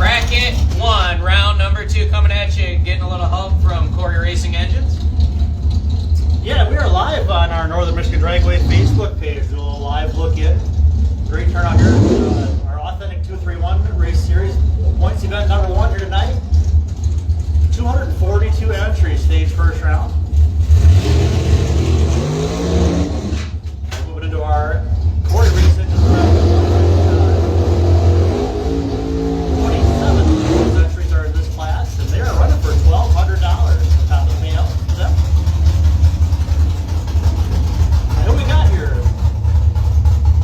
Bracket 1, round number 2 coming at you. Getting a little help from Khoury Racing Engines. Yeah, we are live on our Northern Michigan Dragway Facebook page. Do a little live look in. Great turnout here. Our Authentic 231 race series. Points event number 1 here tonight. 242 entries, stage first round. Moving into our Khoury Racing Engines round. 27 of those entries are in this class, and they are running for $1,200 on top of the else for them. Who we got here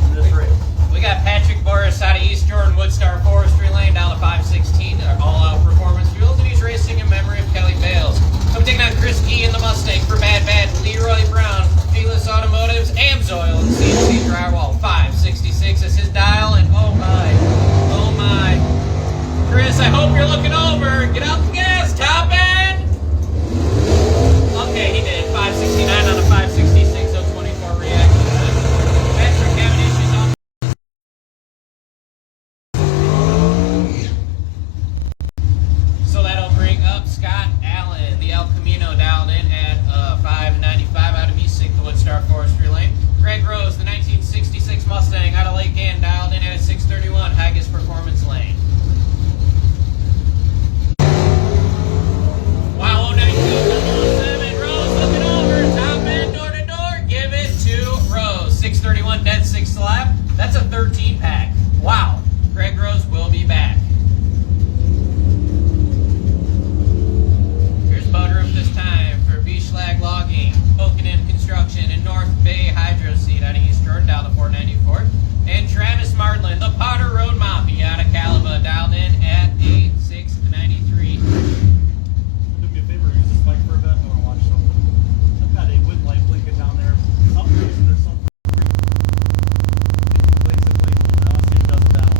in this race? We got Patrick Boris out of East Jordan, Woodstar Forestry Lane down to 516. All-out performance fuels, and he's racing in memory of Kelly Bales. I'm taking on Chris Key in the Mustang for Bad Bad, Leroy Brown, Fearless Automotives, Amsoil, and CNC Drywall. 566 is his dial, and oh my. Chris, I hope you're looking over. Get out the gas, top end. Okay, he did. 569 on a 566, 024 reaction. Patrick having issues on. So that'll bring up Scott Allen, the El Camino, dialed in at 595 out of East 6th Woodstar Forestry Lane. Greg Rose, the 1966 Mustang out of Lake Ann, dialed in at 631 Highest Performance Lane. Wow, 092, Rose looking over, top end, door to door, give it to Rose. 631 dead 6th lap. That's a 13 pack. Wow. Greg Rose will be back. Here's Butterup this time for B-Schlag Logging, Oakenin Construction, and North Bay Hydro Seed out of East Jordan, down to 494. And Travis Martland, the Potter Road Moppy out of Caliba, dialed in at 8693. Do me a favor, use this mic for a bit. I want to watch something. I've got a wind light blinking down there. For some reason, there's some blinks and blink. I don't see it does it down.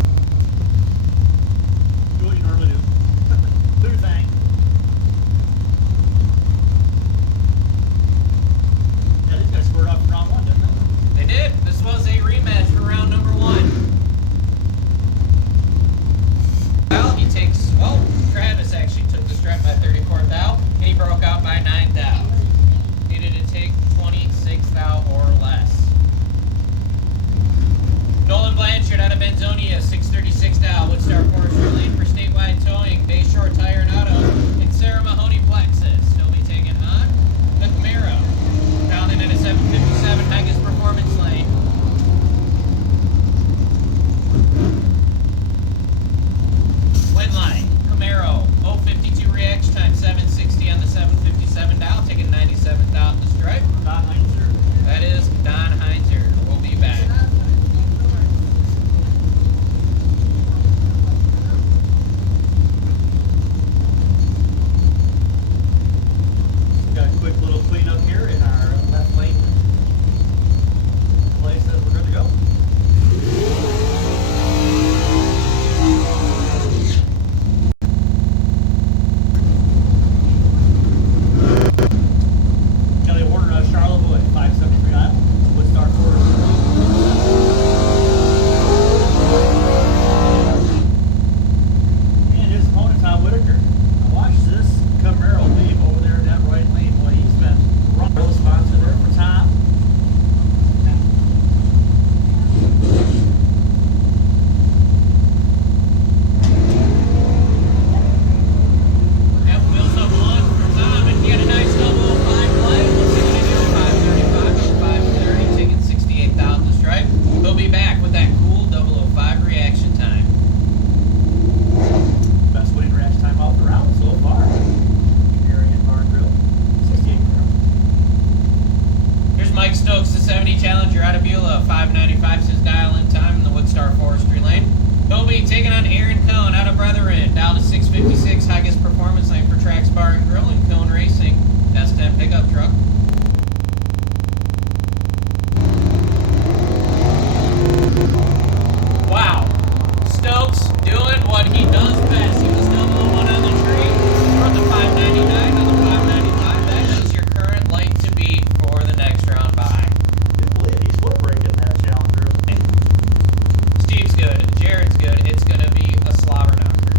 Do what you normally do. Do your thing. Yeah, these guys scored off in round 1, didn't they? They did. This was a rematch for round number 1. Well, he takes, well, Travis actually took the stripe by 34th out, and he broke out by 9th out. Needed to take 26th out or less. Nolan Blanchard out of Benzonia, 636th out, Woodstar Forestry Lane for statewide towing, Bayshore Tire and Auto, and Sarah Mahoney Plexus. He'll be taking on the Camaro, down in at a 757 Highest Performance Lane. Winline, Camaro, 052 reaction time, 760 on the 757 dial, taking 97th out in the stripe. Don Heinzer. That is Don Heinzer. We'll be back. Got a quick little cleanup here in our left lane. Play says we're good to go. Kelly Warner out of Charlevoix, 579, Woodstar Forest. And his opponent, Tom Whitaker. Now watch this Camaro leave over there in that right lane. Boy, he's been running. Sponsor there for Tom. That wheels up one from Tom, and he had a nice double 05 play. What's he going to do? 535 530, taking 68th out in the stripe. He'll be back with that cool 005 reaction time. Best winning reaction time off the round so far. Arian Bar and Grill, 68 girl. Here's Mike Stokes, the 70 Challenger out of Beulah, 595 is his dial-in time in the Woodstar Forestry Lane. He'll be taking on Aaron Cohn out of Brethren, down to 656 Highest Performance Lane for Trax Bar and Grill and Cohn Racing, S10 pickup truck. Wow, Stokes doing what he does best. He was number 1 on the tree, from the 599 on the 595. That is your current light to beat for the next round by. I do believe he's foot breaking that Challenger. Steve's good. Jared's good. It's going to be a slobber knocker.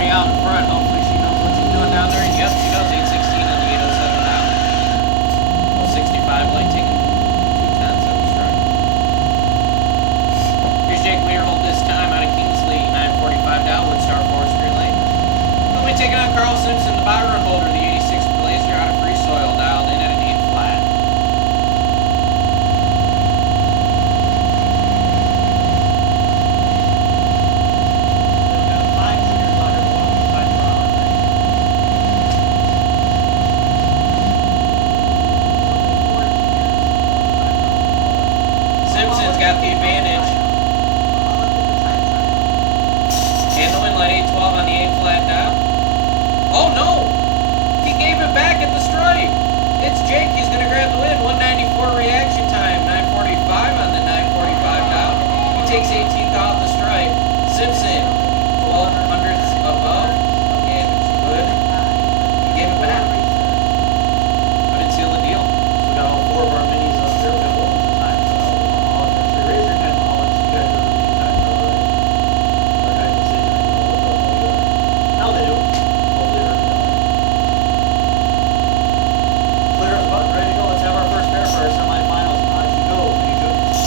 already out in front. Hopefully she knows what she's doing down there. And yep, she does. 816 on the 807 now. 065 light taking 2 tenths at the strike. Here's Jake Learhold this time out of Kingsley. 945 down, Woodstar Forestry Lane. We'll be taking on Carl Simpson, the Byron holder, the 86 Blazer out of Free Soil, dialed in at an 8 flat. Simpson's got the advantage. Handling light 812 on the 8 flat dial. Oh no! He gave it back at the stripe. It's Jake. He's going to grab the win. 194 reaction time. 945 on the 945 dial. He takes 18th off the stripe. Simpson, 12 hundredths above. And good. He gave it back. Couldn't seal the deal. We got all 4 of our minis up here. We have one at a time. So all of your 3 razor and all of you guys are the time. Our guys will say you know what we are. Now they do. Hopefully they're done. Clear as button, ready to go. Let's have our first pair for our semifinals. On you go, mini jokers.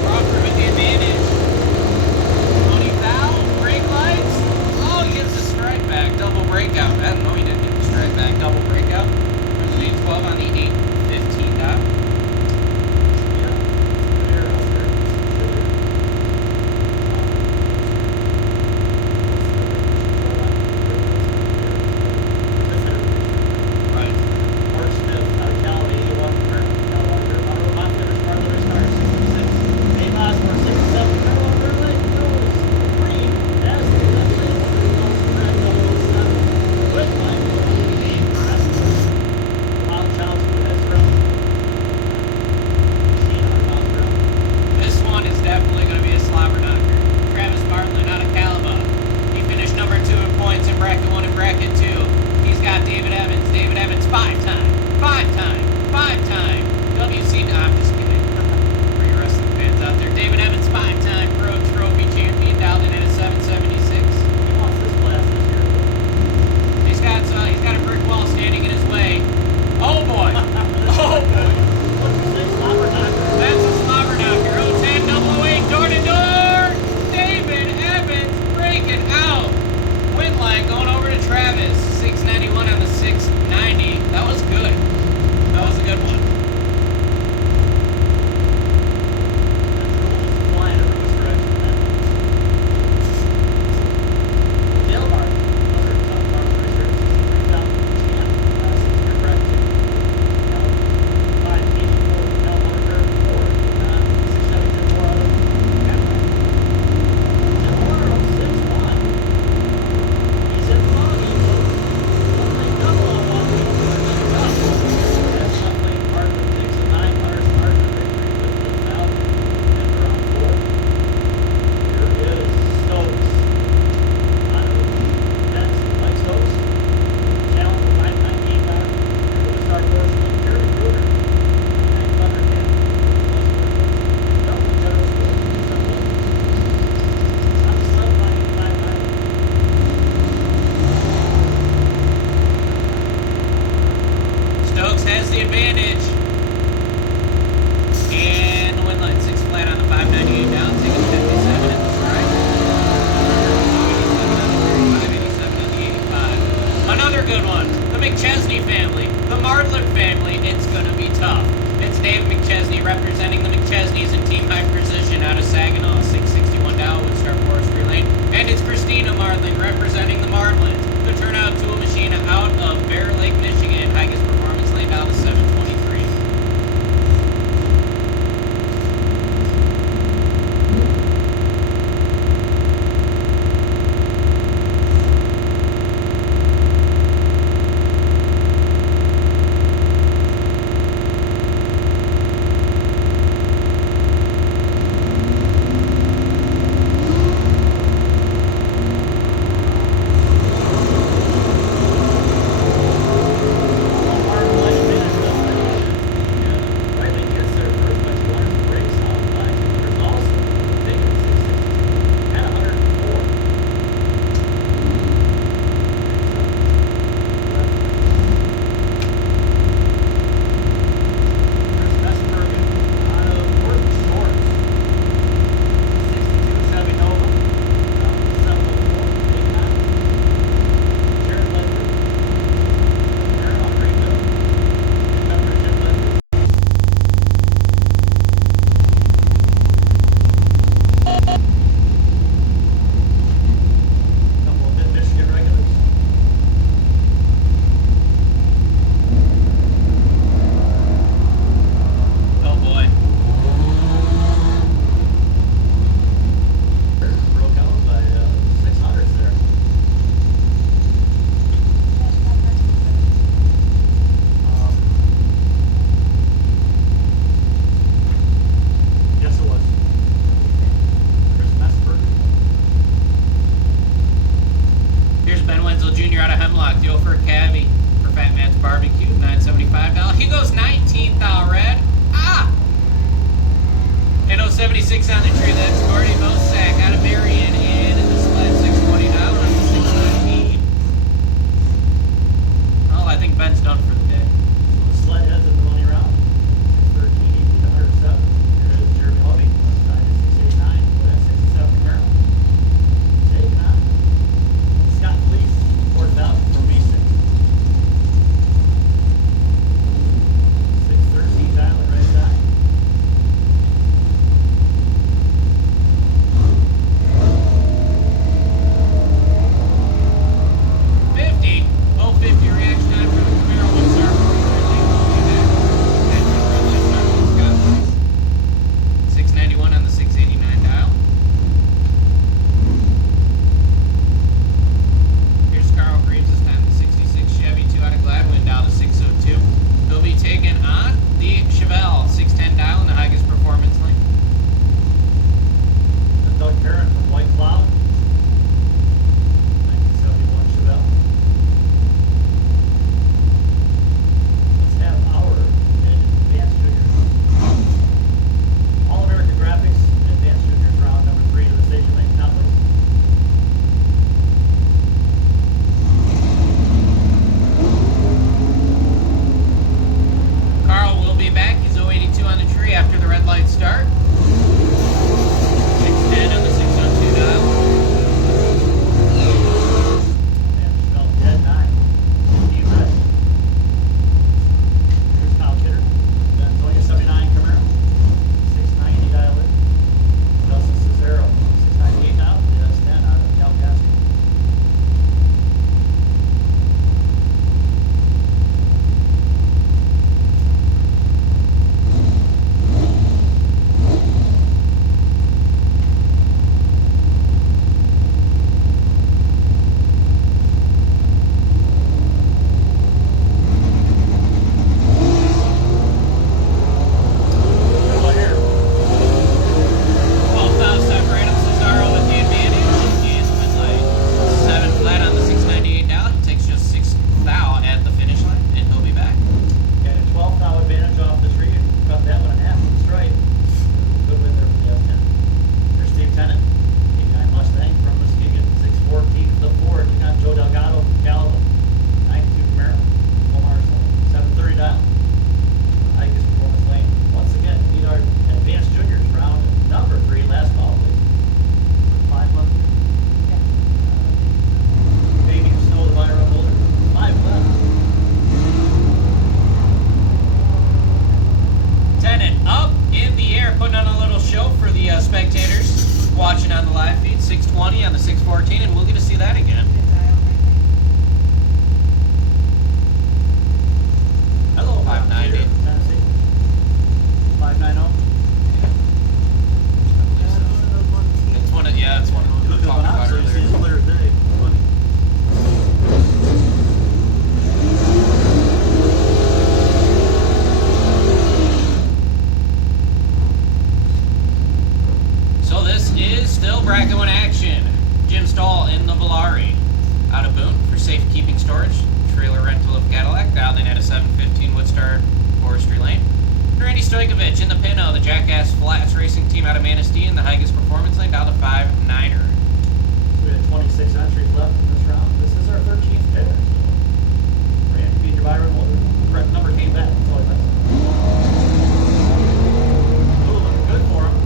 Crawford with the advantage. Tony Foul, brake lights. Oh, he gets a strike back. Double breakout. I don't know, he didn't get the strike back. Double breakout. There's an 812 on the 815 dot. This one is definitely going to be a slobber knocker. Travis Bartlett out of Calaba. He finished number 2 in points in bracket 1 and bracket 2. He's got David Evans. David Evans 5-time. WC. No, I'm just kidding. For your wrestling fans out there. David Evans 5-time Pro Trophy champion. Dialed in at a 776. He wants this class this year. He's got a brick wall standing in his way. Oh boy. Oh boy. That's a slobber knocker. 010 008 door to door. David Evans breaking out. Win line going over to Travis. 691 on the 690. That was good. That was a good one. Stokes has the advantage. And the win line 6 flat on the 598 down, taking 57 at the strike. 587 on the 85. Another good one. The McChesney family. The Mardlin family. It's gonna be tough. It's Dave McChesney representing the McChesneys in Team High Precision out of Saginaw, 661 Dow, Woodstar Forestry Lane. And it's Christina Mardlin representing the Mardlins. The Turnout Tool Machine out of Bear Lake, Michigan. Highest Performance Lane down to 723. And 076 on the tree, that's Khoury Mosak out of Marion in the sled, $620 on the 619. Oh, I think Ben's done for the day. Jackass Flats Racing Team out of Manistee in the Higas Performance Lane down to 5-9er. So we had 26 entries left in this round. This is our 13th pair. So Randy beat your Byron. The correct number came back. That's all it matters. Ooh, looking good for him.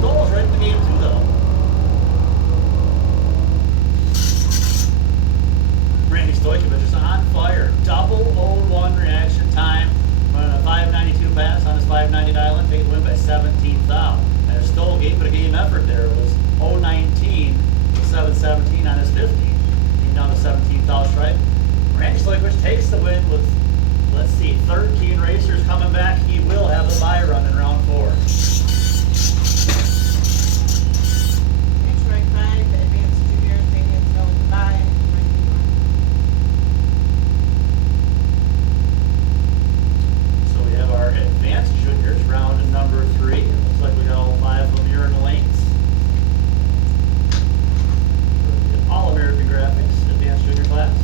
Stoll's right in the game too, though. Randy Stojkovic is on fire. Double 01 reaction time. Running a 592 pass on his 590 island, taking the win by 17th out. And there's still a game effort there. It was 019 with 717 on his 15. Came down to 17th out strike. Randy Stojkovic takes the win with, let's see, 13 racers coming back. He will have a bye run in round 4. Strike 5, advanced junior, Damian Stone, bye. So we have our advanced juniors, round number 3. It looks like we got all 5 of them here in the lanes. All American Graphics, advanced junior class.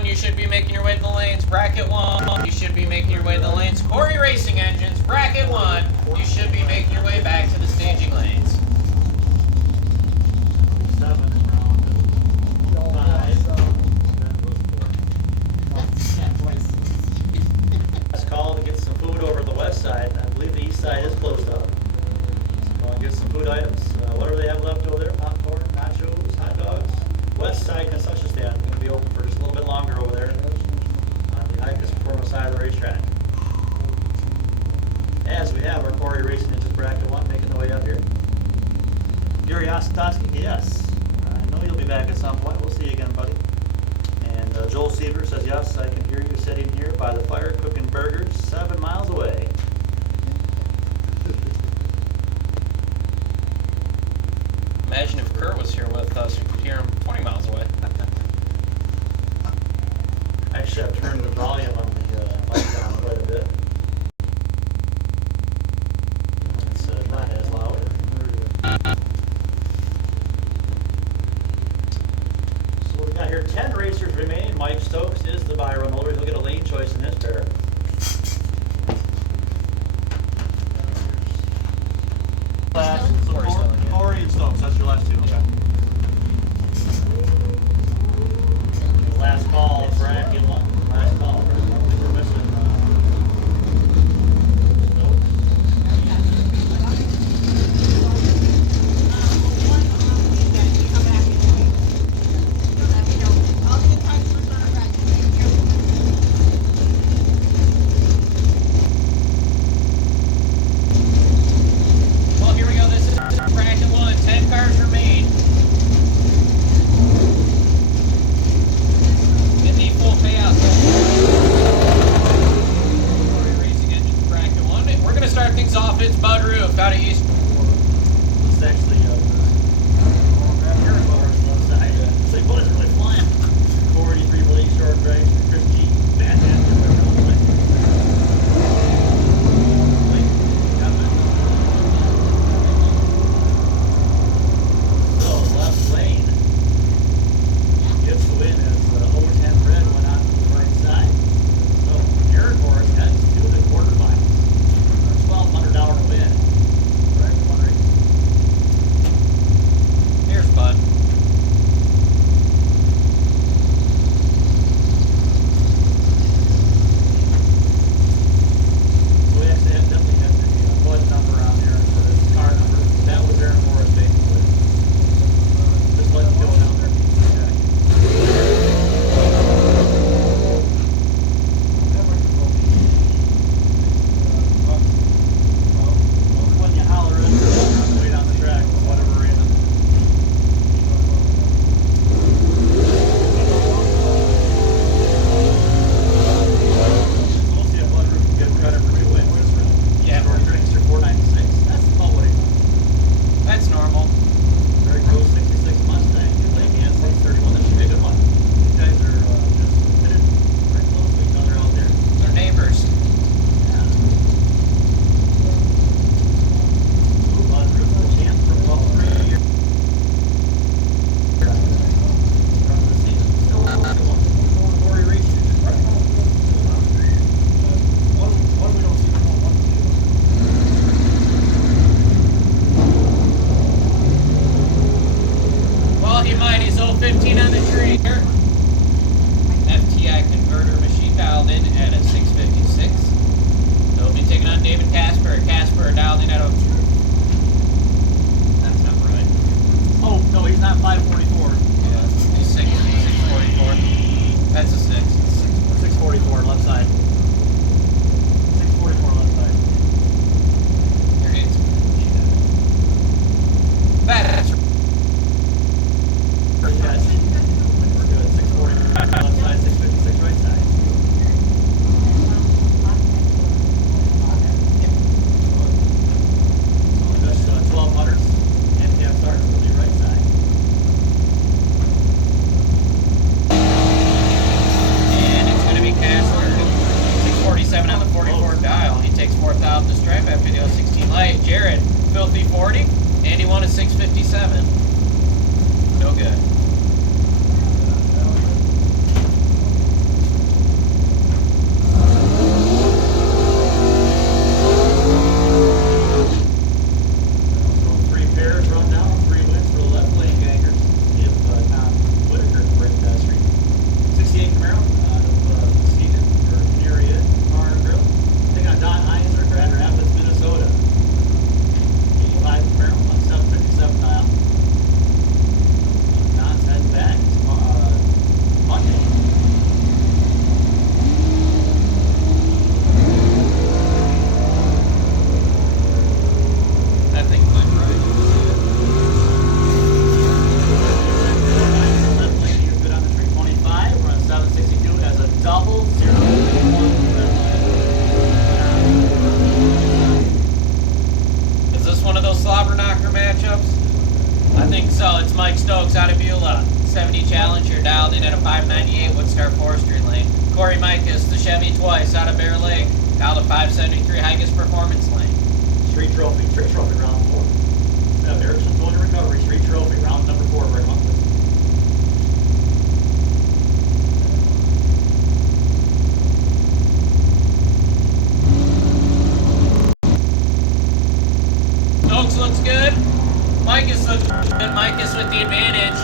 1, you should be making your way to the lanes. Bracket 1, you should be making your way to the lanes. Khoury Racing Engines, bracket 1, you should be making your way back to the staging lanes. 7 in round 5. Last call to get some food over the west side. I believe the east side is closed up. So go and get some food items. Whatever they have left over there, popcorn, nachos, hot dogs. West side concession stand going to be open for just a little bit longer over there on the Hikers Performance side of the racetrack. As we have our Khoury Racing Engines bracket 1 making the way up here. Yuri Ostowski, yes. I know you'll be back at some point. We'll see you again, buddy. And Joel Seaver says, yes, I can hear you sitting here by the fire cooking burgers 7 miles away. Imagine if Kurt was here with us, we could hear him 20 miles away. Actually, I've turned the volume on the mic down quite a bit. It's not as loud. So we got here 10 racers remaining. Mike Stokes is the Byron holder. He'll get a lane choice in this pair. Khoury and Stokes, that's your last two. Okay. Last call, bracket 1. Last call, bracket 1. I think we're missing Stokes. Well, here we go. This is bracket 1. 10 cars remain. In the full payout. Khoury Racing Engines bracket 1. And we're going to start things off. It's Bud Roof out of East. This is actually here in Boris one side. It's like, what is really flying? Khoury, 3 Blade, Short Drags, Chris G. Batman, whatever else. So, left lane gets the win as 010 Red went on to the right side. So, Aaron Morris heads to the quarterfinals. $1,200 to win. Bracket 1 race. Here's Bud. So we actually definitely have the Bud number on there for this car number. That was Aaron Morris basically. Just letting you go down there. When you holler at her on the way down the track for whatever reason. We'll see if Bud Roof can get credit for 2 wins this round. Yeah. Short drinks are 496. That's about what he That's normal. Very close 66 Mustang. Lake and 631. That should be a good one. These guys are just fitted very close to each other out there. They're neighbors. Yeah. Move on through the chance for about 3 years. Run of the season. Still a good one. Khoury Racing is just right. What do we don't see? Well, he might. He's 015 on the tree here. FTI converter machine dialed in at a 656. So he'll be taking on David Casper. Casper dialed in at a. That's not right. Oh, no, he's not 544. Yeah, he's 644. That's a 6. 644 left side. 644 left side. Here he is. That's right. We're good. 640 left side, 656 right side. Khoury Micus, the Chevy Twice out of Bear Lake, down to 573 Higas Performance Lane. Street trophy round 4. Yeah, Erickson's going to recovery. Street trophy round number 4. Bring him up. Oaks looks good. Micus looks good. Micus with the advantage.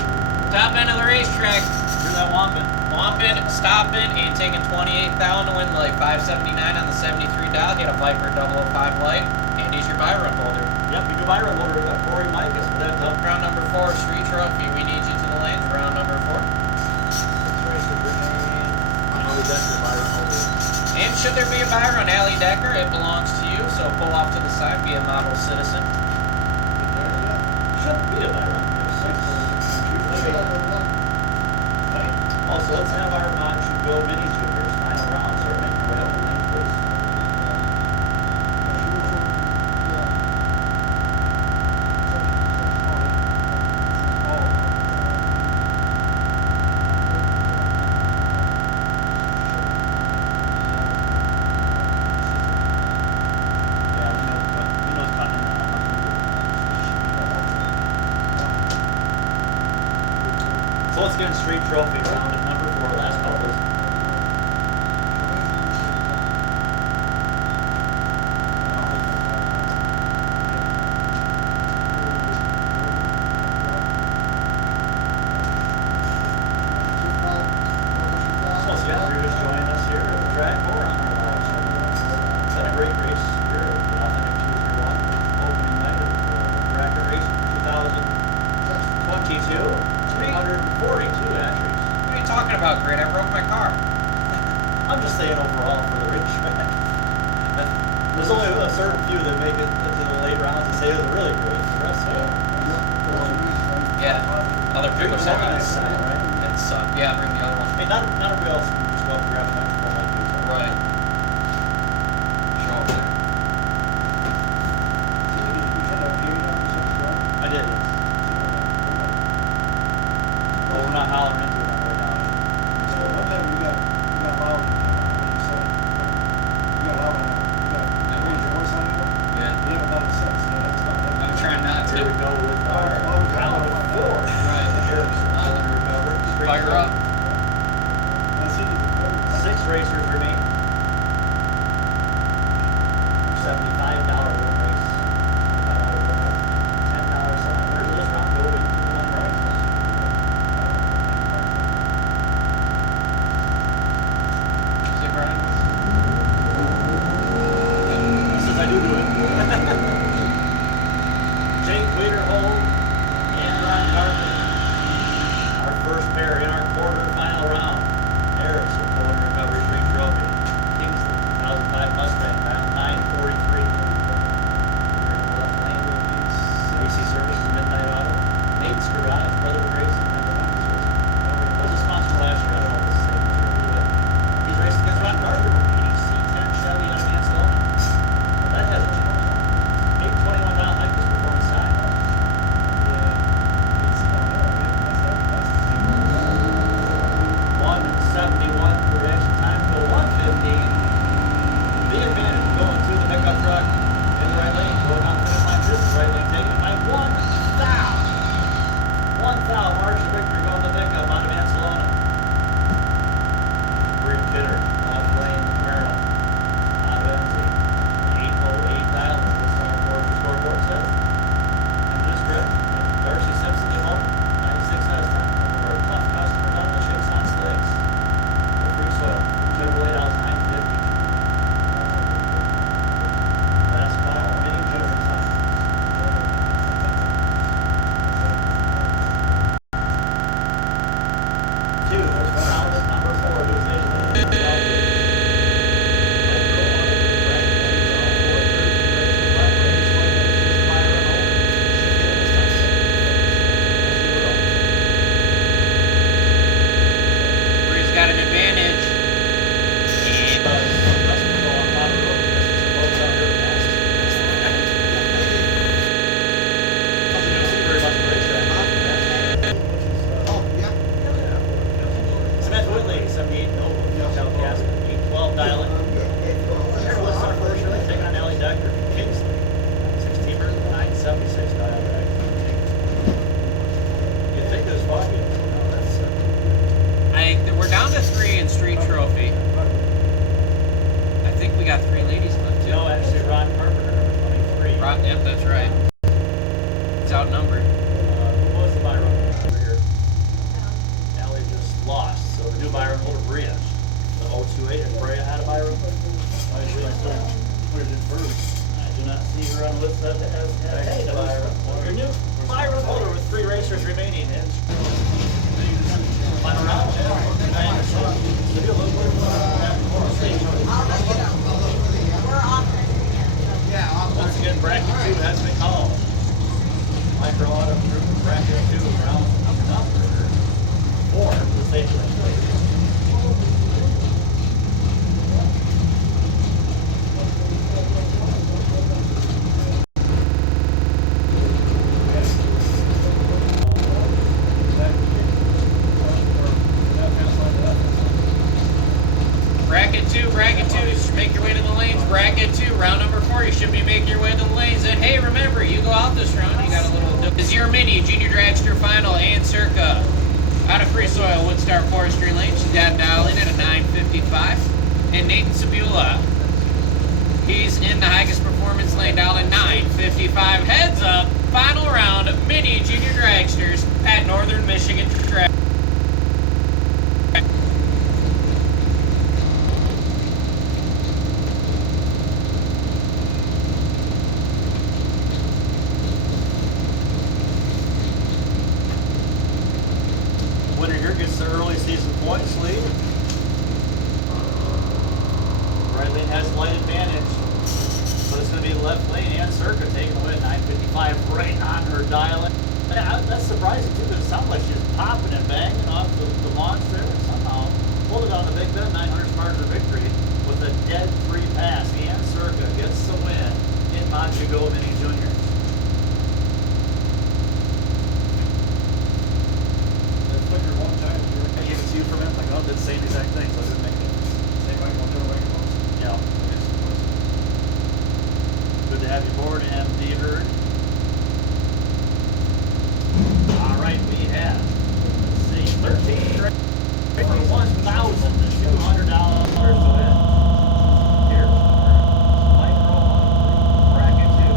Top end of the racetrack. Here's that Wampin. Wampin, stopping, and taking 28th down to win like 579 on the 73 dial. He had a Viper 005 light, and he's your buy run holder. Yep, you can buy run holder. We got Khoury Micus for that up. Round number 4, Street Trophy. We need you to the lanes. Round number 4. Ali Decker, buy run holder. And should there be a buy run, Ali Decker, it belongs to you. So pull off to the side, be a model citizen. Shouldn't be a buy run. Also, let's have our Mod should go mini juniors final round. So we're making our way up the lane, please. Yeah, we know it's coming now. So let's get a street trophy round at number 4, last couple. So yeah, if you're just joining us here at the track or on our live stream. It's been a great race here at the Authentic 231 opening night of the bracket race for 2022. 242 entries. What are you talking about, Grit? I broke my car. I'm just saying overall for the racetrack. There's only a certain few that make it into the late rounds and say it was a really great. The rest of it. Yeah. Other people say That it's side, right? it sucked. Yeah, bring the other one. Hey, not everybody else can just go up and grab a microphone like you. So. Right. Show up there. I did. Yes. Well, we're not hollering into it on the way down. Yeah. I'm trying not Here we to. go with our round of 4. Right. Erickson on the recovery. Straight Fire throw. up. 6 racers remain. $75 win race. $10 semi-winners of this round go to one race. Stick around. This is I do it. Jake Wiederhold and Ron Carpenter. Our first pair in our quarterfinal round. Erickson going to recovery street trophy. Kingsley, 2005 Mustang, dial 943. We're in the left lane. AC Services, Midnight Auto. Nate's Garage, Brotherhood Racing, and the Monkey's Racing. Was a sponsor last year. I don't know if it's the same year or what. He's racing against Ron Carpenter. 80C10 Chevy out of Mansalona. But that hasn't changed. 821 dial Higas Performance Sign. 171 for reaction time to 115. The advantage going to the pickup truck in the right lane. Going down the finish line. This is right lane, taking it by 1 thou. 1 thou. March of victory going to the pickup out of Mansalona. Green Kidder, left lane, Camaro. Out of MZ. 808 dial. This on the scoreboard says. And this correct. Darcy Simpson, the opponent. 96 out of 10. We're a tough customer down the shakes on slicks. The free soil. Chevrolet out 950. Last final mini junior time. Two, round at number 4. Who's nation? Bree's got an advantage. Smith Whitley, 78 Noble, Delta got 3 ladies left too. No, actually, Ron Carpenter, number 23. Right, yep, that's right. It's outnumbered. Who was the Byron over here? Allie just lost, so the new Byron holder, Bria. The 028, and Bria had a Byron. Why did I still put it in first? I do not see her on the list that has had a Byron. Your new Byron holder with 3 racers remaining. And final round. Once again, bracket 2 has been called. Micro Auto Group, bracket 2, round number 4 for the stage lane. Bracket 2, you should make your way to the lanes. Bracket 2, round number 4, you should be making your way to the lanes. And hey, remember, you go out this round, you got a little... Is your mini junior dragster final, Ann Circa, out of Free Soil, Woodstar Forestry Lane. She's got a dial in at a 9:55. And Nathan Sabula, he's in the highest performance lane, dialed at 9:55. Heads up, final round, mini junior dragsters at Northern Michigan Track. Winner here gets the early season points lead. Right lane has light advantage, but it's going to be left lane and Circa taking away at 9:55 right on her dial. That's surprising too, because it sounds like she's popping and banging off the launch there, and somehow pulled it on the big bend, 900 margin of victory with a dead 3 pass. And Circa gets the win in Montego Mini Juniors. I gave it to you for a minute, like, oh, did the same exact thing, so it didn't make a difference. Yeah. Good to have you aboard, MD Herd. All right, we have, let's see, 13 for $1,200 to win. Here, Micro Bracket 2.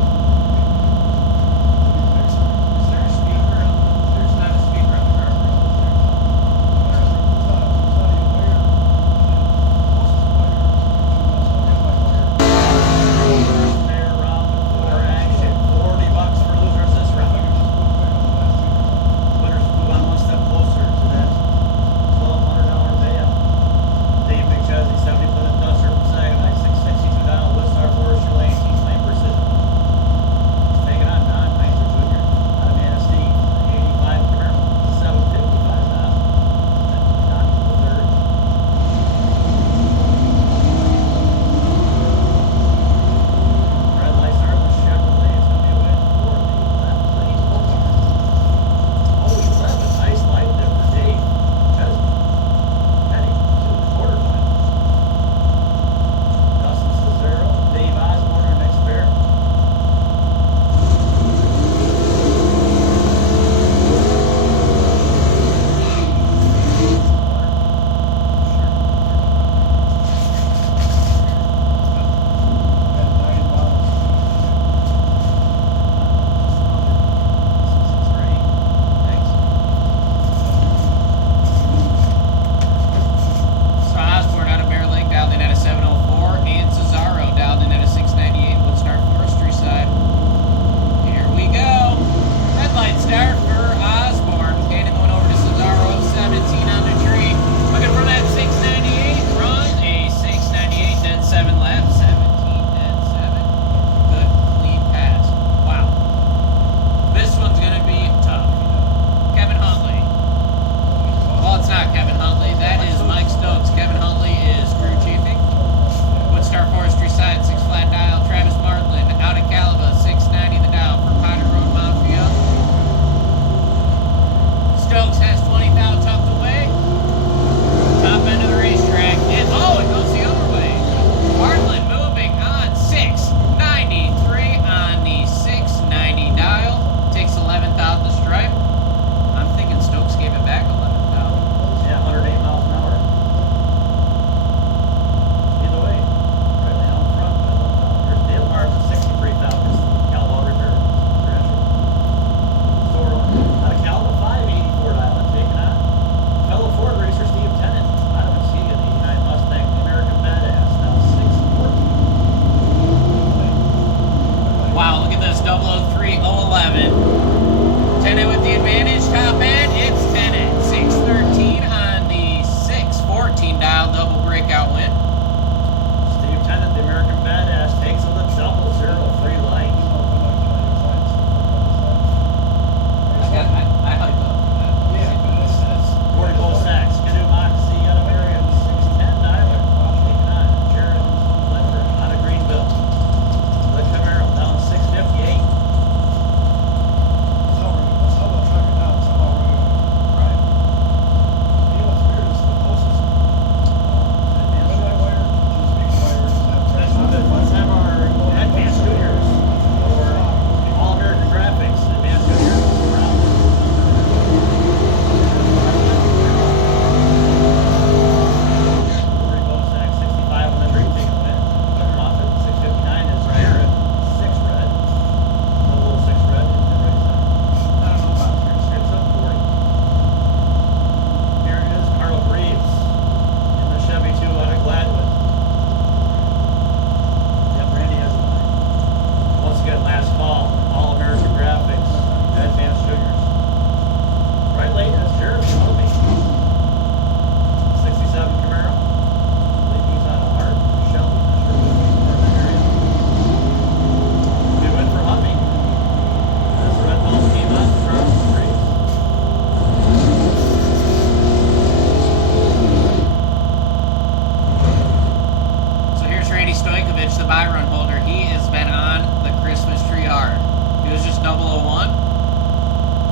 buy run holder. He has been on the Christmas tree hard. He was just 001.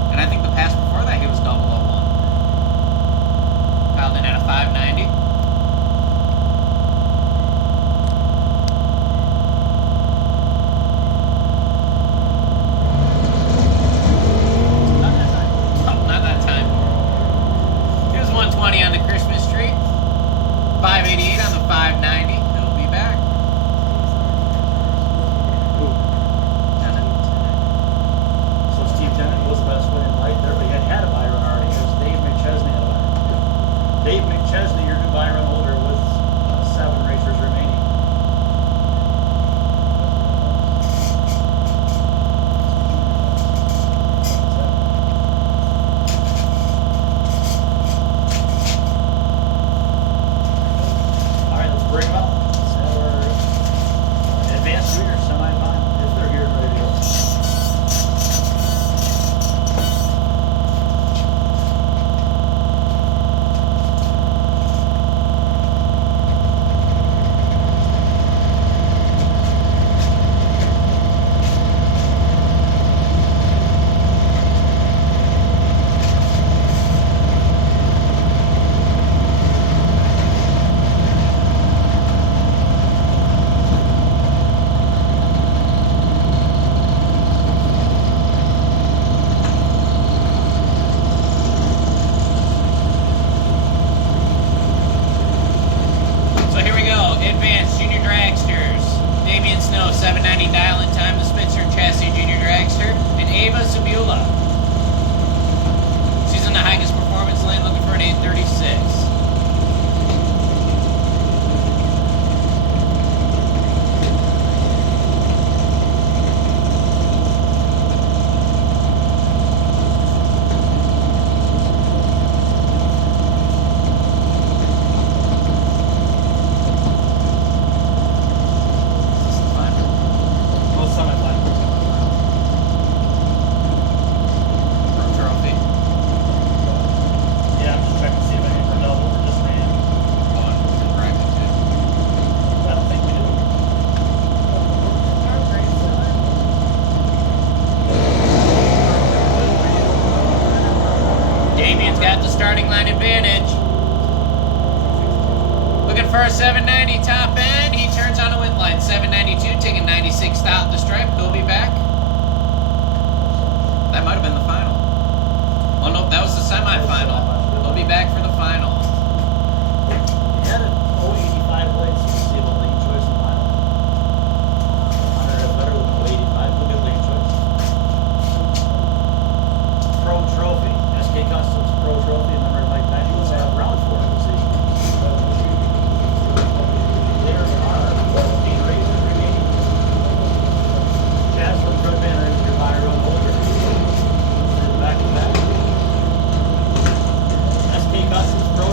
And I think the pass before that he was 001. Piled in at a 590. Not that time. Oh, not that time. He was 120 on the Christmas tree. 588 on the 590. He'll be back. Ooh. Tennant. So Steve Tennant was the best way in light there, but he had a buy run already. It was Dave McChesney had a buy run. Dave McChesney, your new buy run holder with 7 racers remaining. All right, let's bring them up. Let's have our advanced junior semifinal, if they're here and ready to go. So here we go. Advanced Junior Dragsters. Damian Snow, 790 dial-in time. The Spitzer Chassis Junior Dragster. And Ava Zabula. She's in the highest performance lane looking for an 836. This is the final. Well, semifinal. Pro Trophy. Yeah, I'm just checking to see if any were double or just ran. One in bracket two. I don't think we do. Our grade seller. Damian's got the starting line advantage. Looking for a 790 top end. He turns on a wind line. 792, taking 96 out the stripe. He'll be back. That might have been the final. Oh, nope, that was the semifinal. He'll be back for the final. He had an 085 blade, so we'll see about lane choice in the final. 100 is better than 085. Look at lane choice. Pro Trophy. SK Customs Pro Trophy. Number Mike Patty. Let's have round 4 of the season. There are 14 races remaining. Jasmine Goodbanner is your buy run holder. Back to back. SK Customs Pro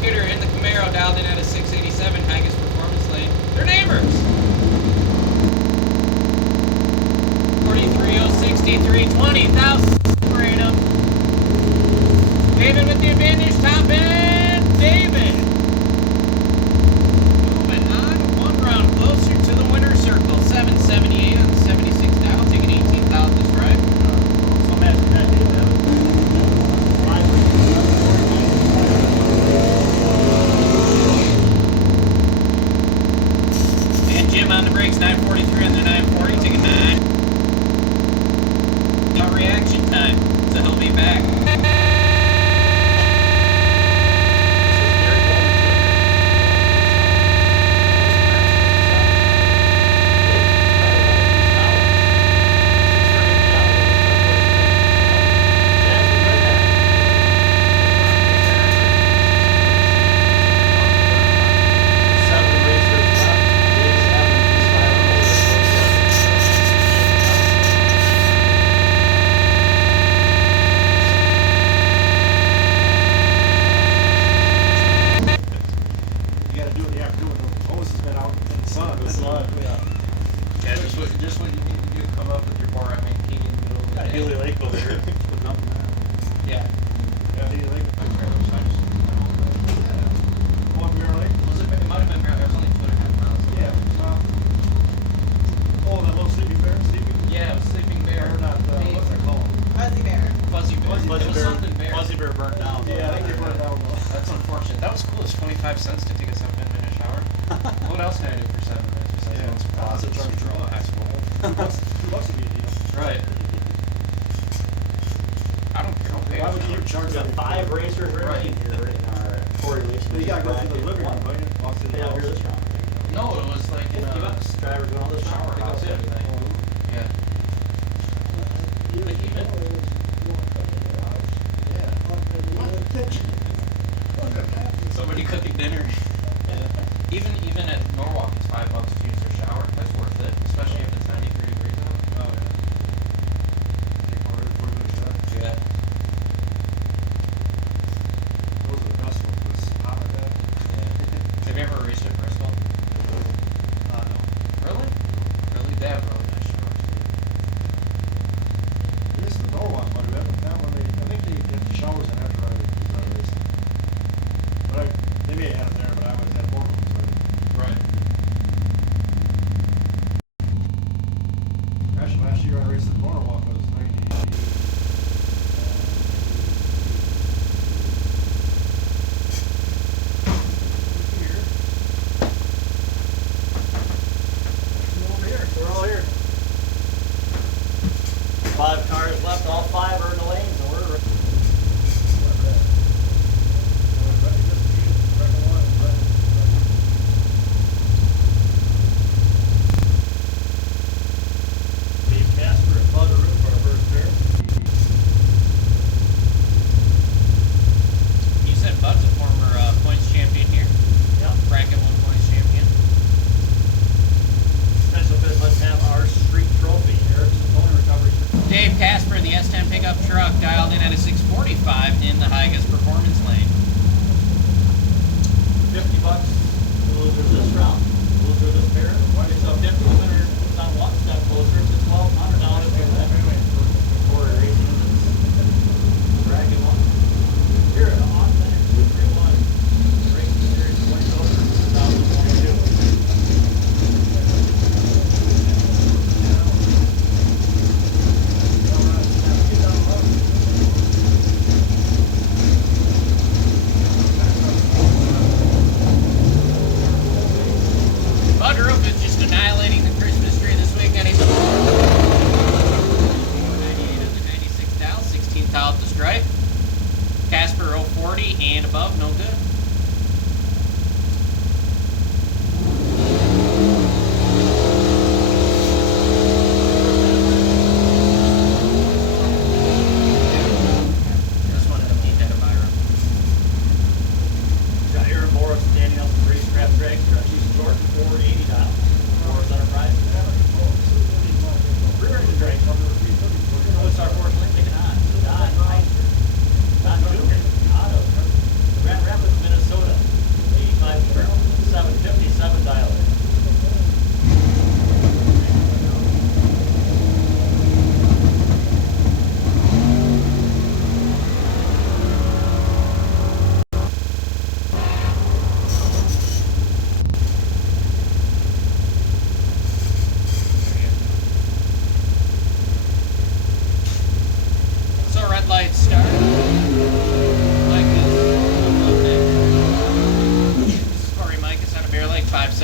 Hitter in the Camaro, dialed in at a 687, Higas Performance Lane. They're neighbors. 43,060, 320,000. Rate them. David with the advantage, top end. David. Moving on, one round closer to the winner's circle. 778 on the 76 dial, taking 18,000 to strike. So imagine that. And Jim on the brakes, 943 on the 940, taking 9. No reaction time, so he'll be back. Yeah, just what you need to do, come up with your bar. I mean, King in the middle of the Got day. Healy Lake over here. Putting up in there. Yeah. Healy Lake. One Mirror Lake? It might have been, it was only 2.5 miles. Yeah. Oh, that little sleeping bear? Yeah, it was Sleeping Bear. Or not, what's that called? Fuzzy Bear. Fuzzy Bear. It was something bear. Fuzzy Bear burnt down. Yeah, I think they burned down though. That's unfortunate. That was cool. It's 25 cents to take a 7-minute shower. What else can I do for 7 minutes besides Yeah, going to that's a charge for draw high school? $2 would be a deal. Right. I don't care. I'll pay Why a would you shower. charge We got that? 5 racers remaining here in our Khoury Racing. You gotta go through the living room, don't you? Walk to the Yeah, house. here's this round. No, it was like in a $50. Drivers doing all this shower pick up house and everything. Yeah. Like even, somebody cooking dinner. Even at Norwalk, it's $5 to use their shower. That's worth it, especially if it's 93 degrees out. Oh, yeah. Take 40 shower. Yeah. Those are the best ones, this hot like that. Have you ever raced at Bristol? No. Really? Really? They have really nice showers. They used to know one, but we haven't found one. I think they have the showers in after I started racing. But they may have had them there, but I always had more of them, so Right. Actually, last year I raced at Norwalk was 90. Here. Over here. We're all here. 5 cars left, all 5 are in the lanes, and we're Dave Casper and Bud Root for our first pair. You said Bud's a former points champion here. Yep. Bracket 1 points champion. Special bit, let's have our street trophy. Eric's only recovery. Dave Casper in the S10 pickup truck, dialed in at a 645 in the Higas Performance Lane. $50. Loser this round. Loser this pair. So 50 winner is on one step closer to $1,200 for that. For racing bracket 1. Here, authentic 231 racing series points over 2022. Bud Roop is just annihilating the Christmas tree this weekend. He's 498 on the 96 dial, 16th out the stripe. Casper 040 and above, no good. Just wanted to beat that of Byron. Got Aaron Morris, Danny Nelson, Racecraft Drag, Using Jordan, 480 dial. Morris Enterprise. Rear-ended drag. What's our fourth lane taking on? Don Heister. Don Dugan out of Grand Rapids, Minnesota.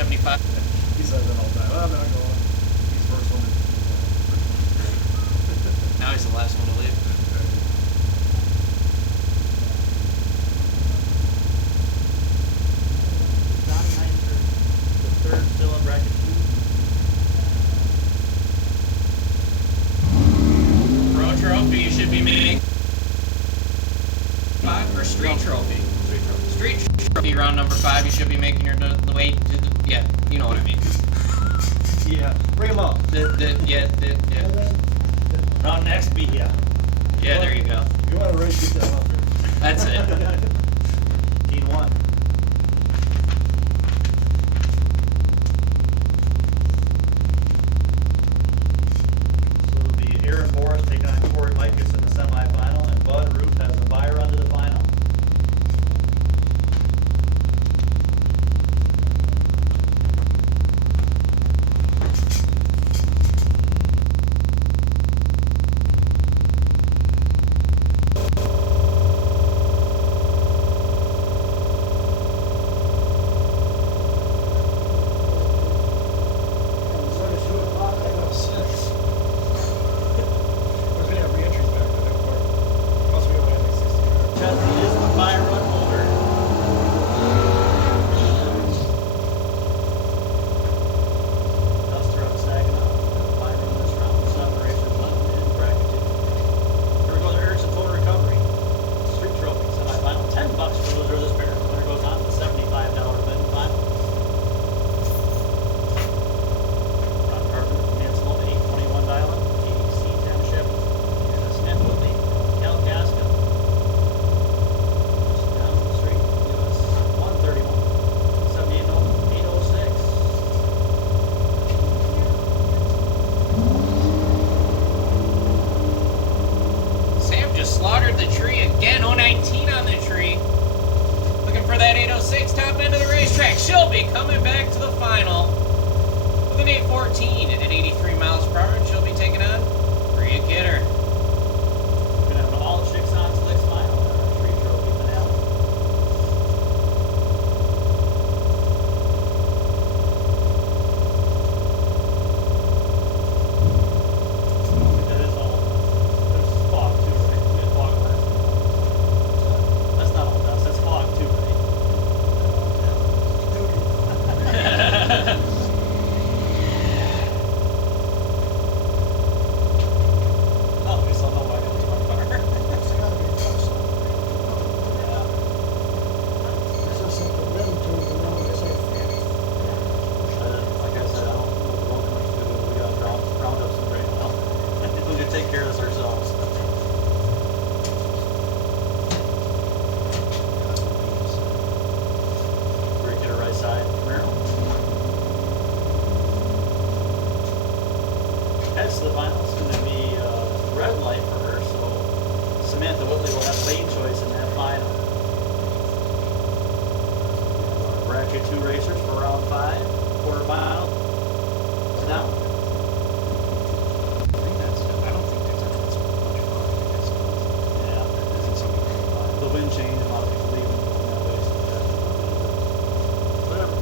75. He says that all the time. I'm not going. He's first one. Now he's the last one to leave. Johnny Heinzer, the third still in bracket 2. Pro trophy you should be making. 5 or street trophy. Street trophy round number 5 you should be making your the way to the, yeah, you know what I mean. Yeah, bring him up. Yeah. Round next be yeah. Yeah, there you go. You want to race, get that up there. That's it. Team 1. So it'll be Aaron Boris taking on Khoury Mikas in the semifinal, and Bud Root has a bye run to the final. Chesney is the bye run holder. Duster up Saginaw. Bye run this round. 7 racers left in bracket 2. Here we go to Erickson Total Recovery. Street Trophy semifinal. $10 for the loser of this pair. Winner goes on to the $75 win final. Ron Carpenter from Mansell, 821 dial-up. TC 10 Chevy. Here's a Smith Whitley. Cal Casca. Down the street, US 131, 78 806. Sam just slaughtered the tree again. 019 on the tree. Looking for that 806 top end of the racetrack. She'll be coming back to the final with an 814 at 83 miles per hour. And she'll be taking on Rhea Kidder. We're gonna have an all chicks on slicks final in our street trophy finale. I don't think that is all. There's fog too, right? We had fog last time. That's not all dust, that's fog too, right? Oh, we still know why I got this one car. It's gotta be close. Yeah. This is something wind to you know, it's like, Like I said, I don't know the road much to do. We got roundups and right now. We can take care of this ourselves. Break it right side. Camaro. Heads to the final. It's going to be red light for her, so Samantha Whitley will have lane choice in that final. Bracket 2 racers for round 5, quarterfinal. Now, I don't think that's much fun. I guess yeah, isn't so good. the wind change, a lot of people leaving going that way, so that's whatever.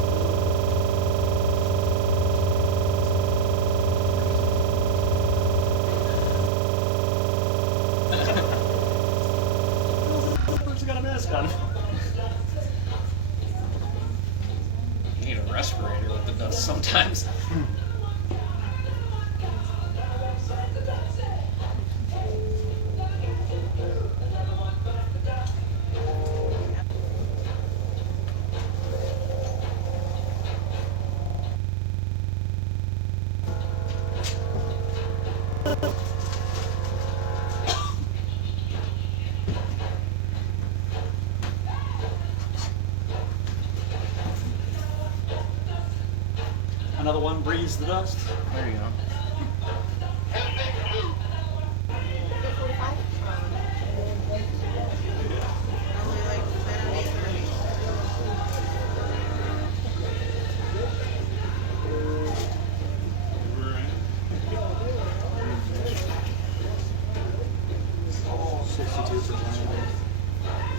Who's got a mask on? You need a respirator with the dust sometimes. Another one breathes the dust. There you go.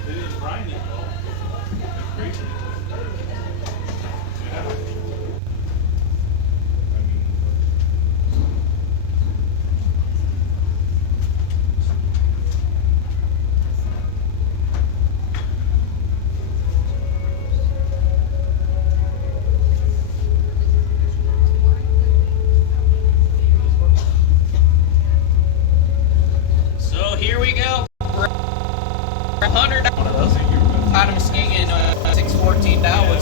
It is grinding though. It's crazy. Yeah.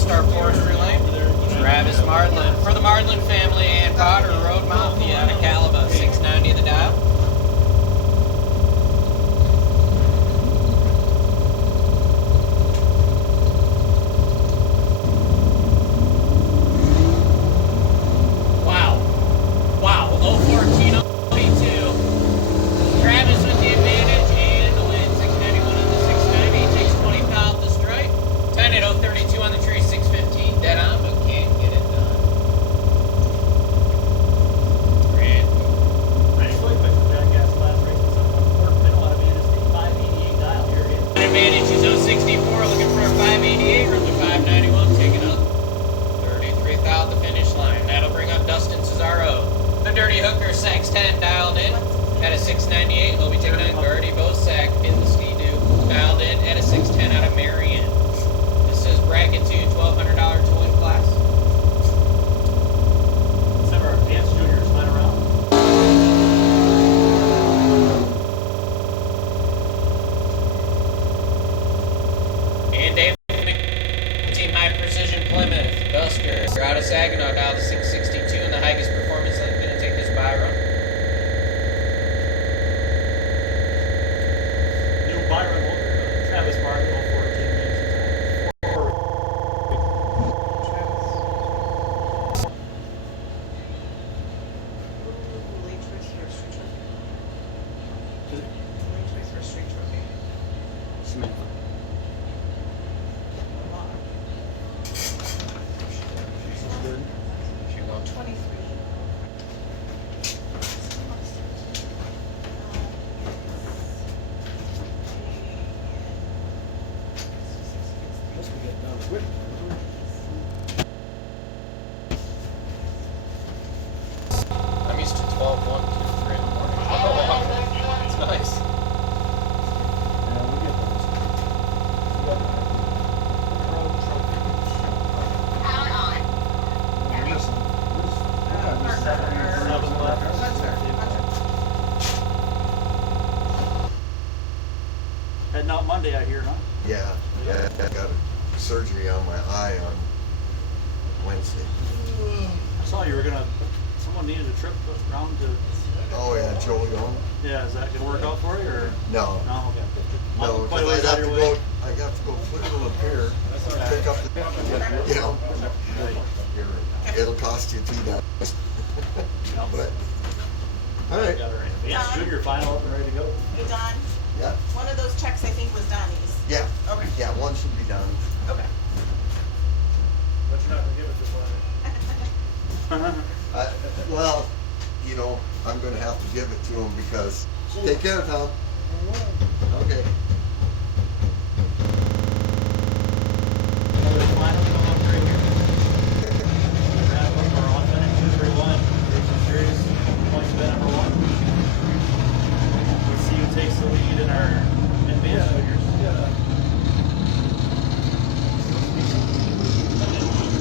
Woodstar Forestry Lane. Travis Mardlin. For the Mardlin family and Potter Road Mafia out of Caliba, 690 the dial. Wow. Wow. Low 14, 2. Travis with the advantage and wins 691 on the 690. Takes 20 off the stripe. 10 at 032 on the tree, 615. Dead on, but can't get it done. Grand. Nice play by the Jackass last race with someone. Fourth middle out of Industry, 588 dial here again. Advantage is 064, looking for a 588, room to 591, taking up 33 thou at the finish line. That'll bring up Dustin Cesaro. The Dirty Hooker, Sax 10, dialed in at a 698. He'll be taking on Birdie Bosack in the Ski-Doo, dialed in at a 610 out of Marion. This is bracket 2, $1,200 to win class. Some of our advanced juniors went around. And David Team High Precision Plymouth, Buster. You're out of Saginaw, dialed to 662 in the highest performance lane. Gonna take this by run. New Byron Holder, Travis Martin, 014 minutes. Late choice or street trophy? Late choice or street trophy? She won't. 23. Must be getting down quick. I'm used to 12, 1, 2, 3 in the morning. Oh, it's nice. Yeah, we get those. We got we're missing. Seven left. Heading out Monday, I hear, huh? Yeah, I got a surgery on my eye on Wednesday. I saw you were gonna, someone needed a trip around to, Oh yeah, Joel Young? yeah, is that gonna work out for you, or? No, No, okay. no, Quite a ways because out of your way. I got to go clear to Lapeer, pick up the, you know, it'll cost you $2. But, all right, Got her advanced junior final up and ready to go. Hey, Don, yeah, one of those checks I think was Donnie's. yeah, Okay. yeah, one should be done. Okay. But you're not gonna give it to Brian. Well, you know, I'm gonna have to give it to him because, take care, Tom. Okay. Another final coming up right here. Wrap up our authentic 231 Racing Series points bet number 1. Let's see who takes the lead in our advanced juniors.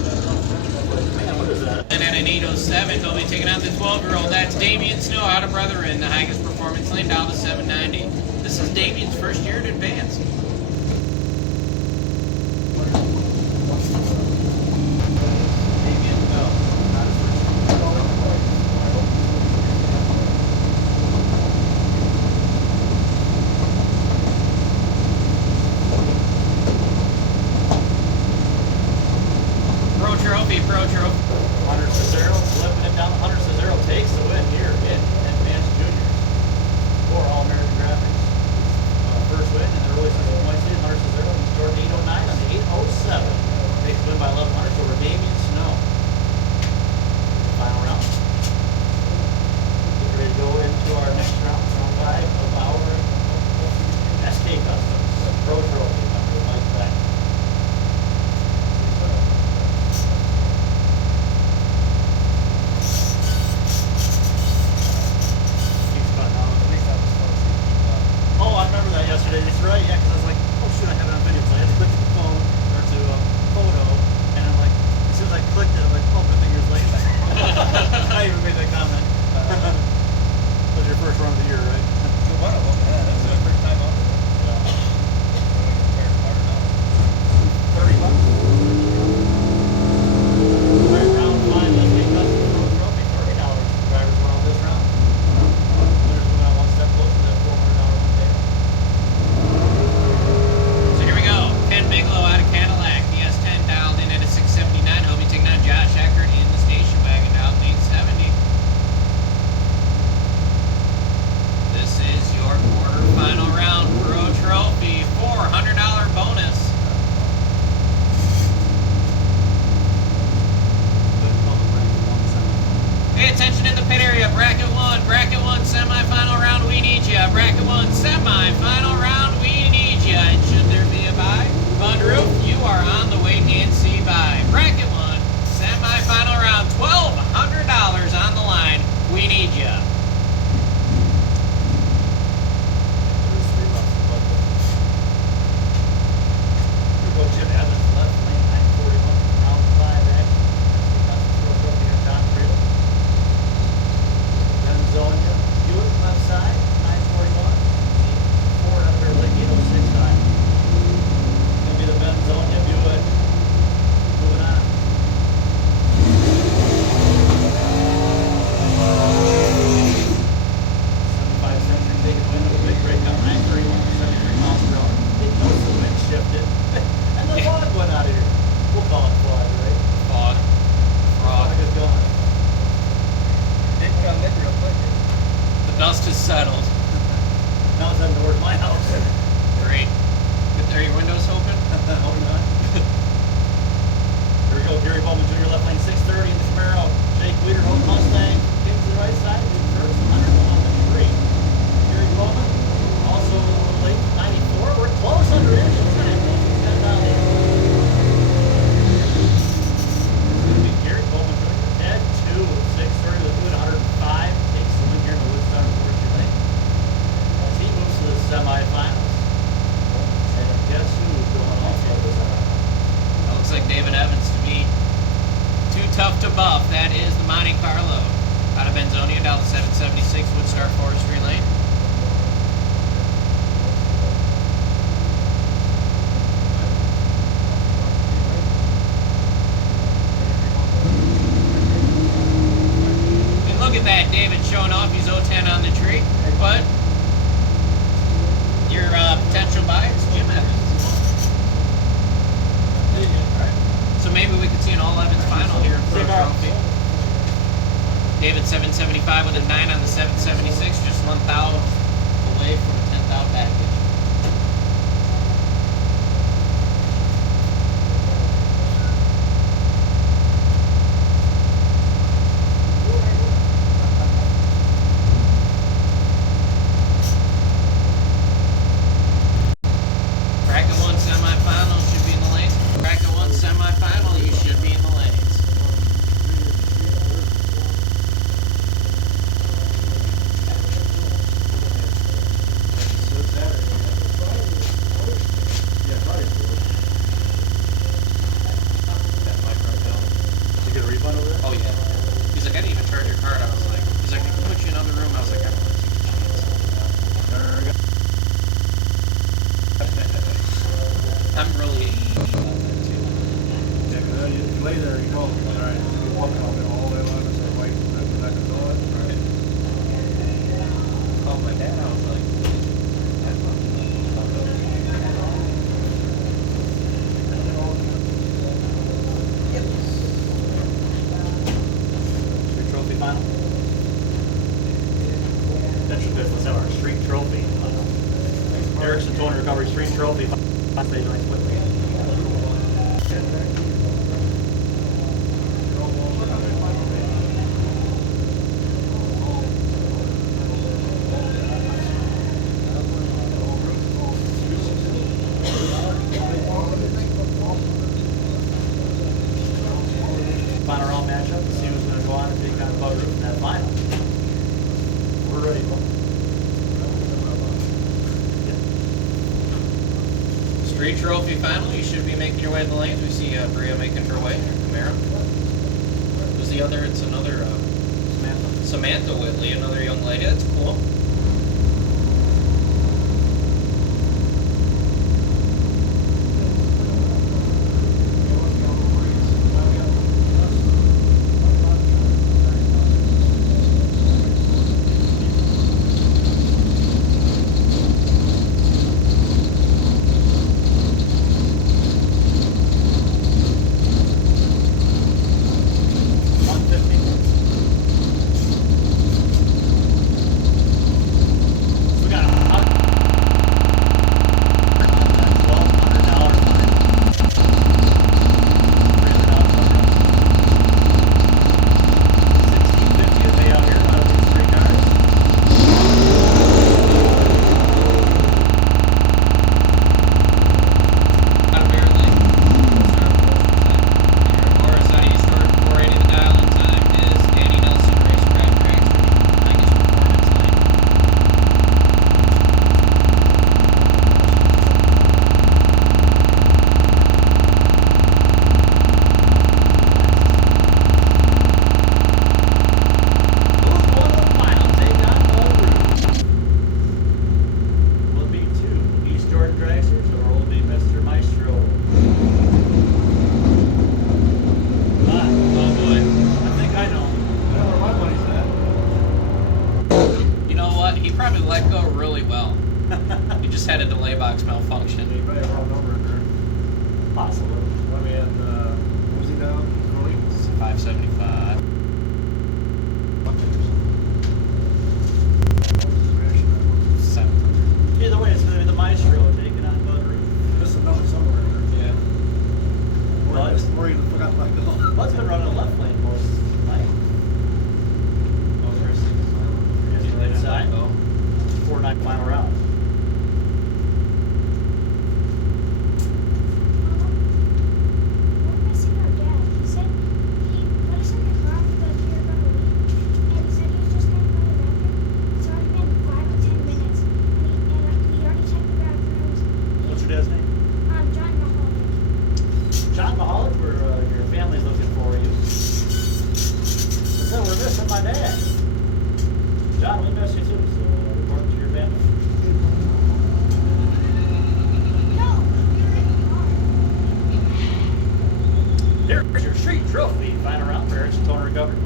Man, what is that? And at an 807, they'll be taking on the 12-year-old. That's Damian Snow out of Brother in the highest performance lane, down to 790. This is Damian's first year at advanced. Damian, no, not his first. Pro Trophy, Pro Trophy. Hunter Cesaro, flipping it down. Hunter Cesaro takes the win here in advanced juniors for All American Graphics. First win in the early season points lead. Hunter Cesaro, he scored 809 on the 807. Takes the win by 11 hundredths over Damian Snow. Final round. Get ready to go into our next round, round 5 of our SK Customs Pro Trophy. Number Mike Beck. Oh, I remember that yesterday. That's right. Yeah, because I was like, oh shoot, I have it on video, so I had to click the phone or to tough to buff. That is the Monte Carlo. Out of Benzonia down to 776 Woodstar Forestry Lane. And look at that, David showing off his 010 on the tree. But your potential buyers, Jim Evans. So maybe we could see an all Evans final here in Pro Trophy. David 775 with a 9 on the 776, just 1 thou away from a 10 thou package. Bracket 1 semifinal should be in the lanes. Bracket 1 semifinal, you should be in the lanes. Did you get a refund over there? Oh yeah. He's like, I didn't even charge your card. I was like, he's like, I can put you in another room. I was like, I don't want to take a chance. I'm really about that too. Yeah, 'cause you lay there, you know, all right, you're walking all day, all day long, so wait, I'm not gonna know it. Right. Oh my dad, I was like, Street trophy final. Potential business at our street trophy. Erickson Towing Recovery Street Trophy. Stage lane quickly. Final round matchup. See who's going to go on and take on Bug Roof in that final. We're ready. Street Trophy final, you should be making your way to the lanes. We see Bria making her way, Camara. Who's the other? It's another Samantha Whitley, another young lady. That's cool. just had a delay box malfunction. You probably have a wrong number in there. Possibly. Let me add, who's he down? Khoury? 575. Either way, it's going to be the Maestro taking on Bud Roof. There's a number somewhere in there. Yeah. Or even forgot my goal. Bud's been running left lane most of the night. Inside. 4-9 final round. We're missing our dad. He said he put us in the car for the beer about a week, and he said he was just going to go to the bathroom. It's already been 5 to 10 minutes, and we already checked the bathrooms. What's your dad's name? John Mahalik. John Mahalik, where your family's looking for you. right. John, we miss you too, so report to your family. No, you're in the car. Here's your street trophy. Final round for Eric's Toner Recovery.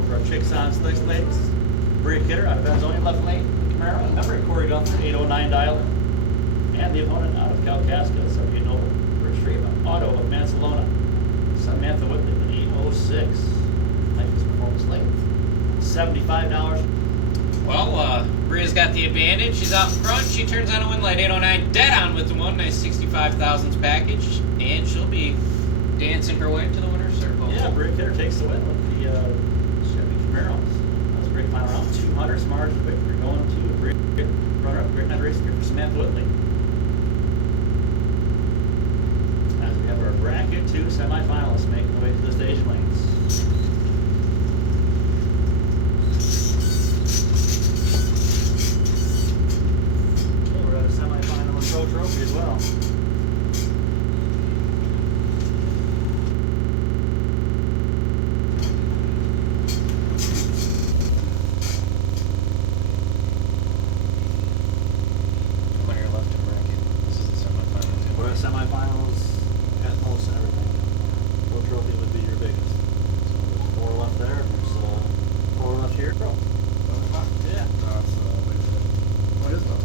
Over our Chicks on Slicks ladies. Bria Kidder out of Benzonia left lane. Camaro, a member of Khoury Gunther, 809 dialer. And the opponent out of Kalkaska, 78 Noble. Rich Freeman, Auto of Mansalona. Samantha Whitley with 806. Lifeless Performance Lane. $75. Well, Bria's got the advantage. She's out in front. She turns on a win light. 809 dead on with the one. Nice 65,000s package. And she'll be dancing her way to the winner's circle. Yeah, Bria Kidder takes the win with the Chevy Camaros. That was a great final round. 200 margin of victory going to Bria Kidder. Runner-up, great night racing here for Samantha Whitley. As we have our bracket 2 semifinalists making their way to the stage lanes. Okay, we're at a semifinal in Pro Trophy as well. Come on your left and bracket. This is the semifinal too. We're at semifinals at most and everything. What trophy would be your biggest? So there's 4 left there. There's 4 left here. Yeah. What is that?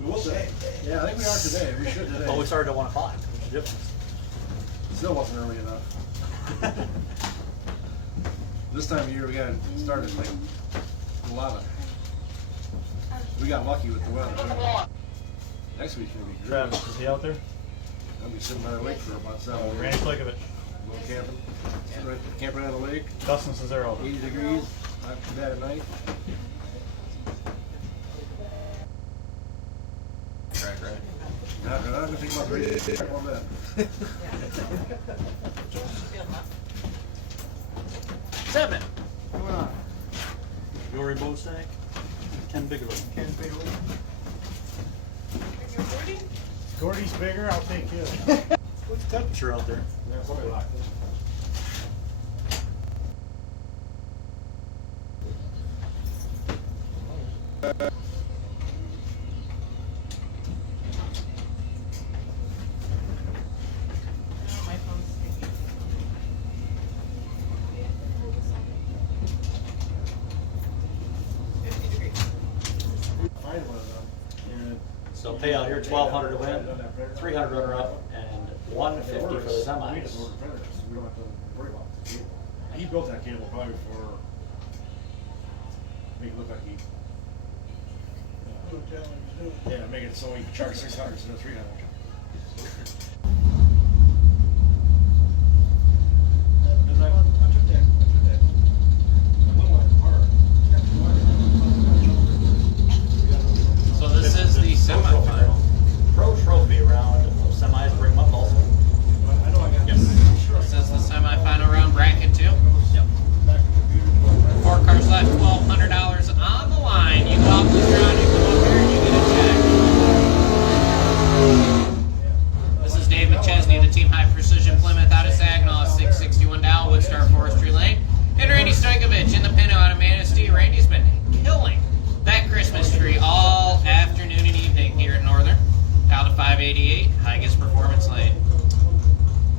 We will today. Yeah, I think we are today. We should today. Oh, we started at 1 o'clock. What's the difference? Still wasn't early enough. This time of year we got started like 11. We got lucky with the weather. Next week's gonna be great. Travis, is he out there? I'll be sitting by the lake for about 7 days. Randy Klikovich. Go camping. Sitting right, camping on the lake. Dustin Cesaro. 80 degrees. Not too bad at night. Right. Not gonna think about racing one bit. Seven. Going on. Yuri Bosak. Ken Bigelow. Gordy's bigger, I'll take his. What's the temperature out there? Yeah, something like this. My phone's sticky. Fine one, So payout here, 1,200 to win, 300 runner up, and 150 for the We just semis. order printers. We don't have to worry about the cable. He built that cable probably for, make it look like he, yeah, make it so he can charge 600 instead of 300. And I took that little one apart. So this is the semifinal. Pro Trophy round of semis, bring them up also. I know I got. Yes. This is the semifinal round bracket 2. Yep. Back to the computer. 4 cars left, $1,200 on the line. You go off the ground, you come up here, and you get a check. This is Dave McChesney, the Team High Precision Plymouth out of Saginaw, 661 Dow, Woodstar Forestry Lane. And Randy Stojkovic in the Pinto out of Manistee. Randy's been killing that Christmas tree all afternoon and evening here in Northern. Out of 588, Highest Performance Lane.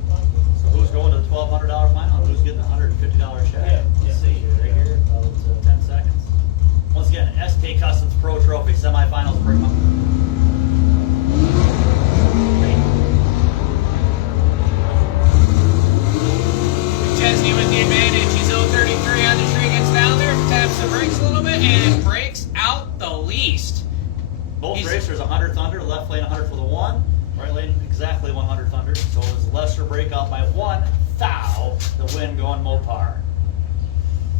So who's going to the $1,200 final and who's getting the $150 check? Let's see, right here, about 10 seconds. Once again, SK Customs Pro Trophy semifinals, bring them up. Chesney with the advantage. He's 033 on the tree, gets down there, taps the brakes a little bit, and breaks out the least. Both He's- racers 100th under, left lane 100 for the 1, right lane exactly 100th under. So it was lesser breakout by 1 thou, the win going Mopar.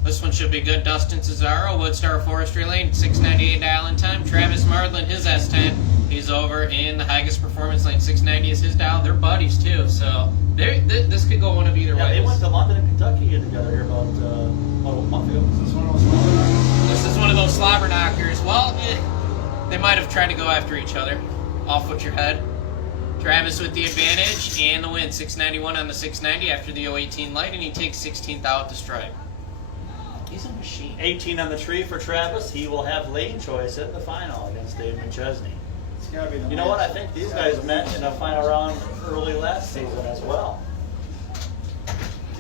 This one should be good. Dustin Cesaro, Woodstar Forestry Lane, 698 dial-in time. Travis Mardlin, his S10. He's over in the Highest Performance Lane, 690 is his dial. They're buddies too, so this could go one of either Yeah, ways. they went to London and Kentucky together here about a month ago. Is this one of those smaller? This is one of those slobber knockers. Well, they might have tried to go after each other. Off with your head. Travis with the advantage and the win. 691 on the 690 after the 018 light, and he takes 16th out to strike. He's a machine. 18 on the tree for Travis. He will have lane choice at the final against Dave McChesney. It's gotta be the You know what? I think these guys met in a final round early last season as well.